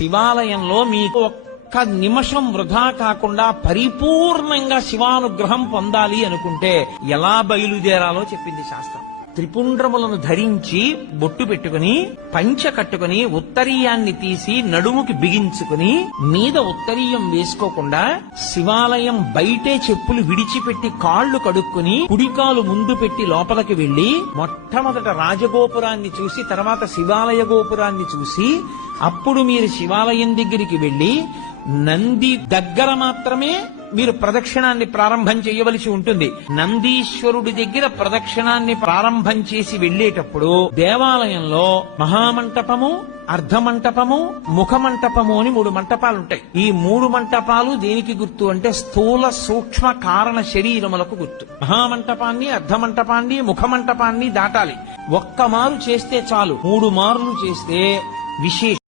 శివాలయంలో మీకు ఒక్క నిమిషం వృధా కాకుండా పరిపూర్ణంగా శివానుగ్రహం పొందాలి అనుకుంటే ఎలా బయలుదేరాలో చెప్పింది శాస్త్రం. త్రిపుండ్రములను ధరించి బొట్టు పెట్టుకుని పంచ కట్టుకుని ఉత్తరీయాన్ని తీసి నడుముకి బిగించుకుని మీద ఉత్తరీయం వేసుకోకుండా శివాలయం బయటే చెప్పులు విడిచిపెట్టి కాళ్ళు కడుక్కుని కుడికాలు ముందు పెట్టి లోపలికి వెళ్ళి మొట్టమొదట రాజగోపురాన్ని చూసి తర్వాత శివాలయ గోపురాన్ని చూసి అప్పుడు మీరు శివాలయం దగ్గరికి వెళ్ళి నంది దగ్గర మాత్రమే మీరు ప్రదక్షిణాన్ని ప్రారంభం చేయవలసి ఉంటుంది. నందీశ్వరుడి దగ్గర ప్రదక్షిణాన్ని ప్రారంభం చేసి వెళ్ళేటప్పుడు దేవాలయంలో మహామంటపము అర్ధమంటపము ముఖమంటపము అని మూడు మంటపాలు ఉంటాయి ఈ మూడు మంటపాలు దేనికి గుర్తు అంటే స్థూల సూక్ష్మ కారణ శరీరములకు గుర్తు. మహామంటపాన్ని అర్ధమంటపాన్ని ముఖమంటపాన్ని దాటాలి. ఒక్క మారు చేస్తే చాలు. మూడు మార్లు చేస్తే విశేషం.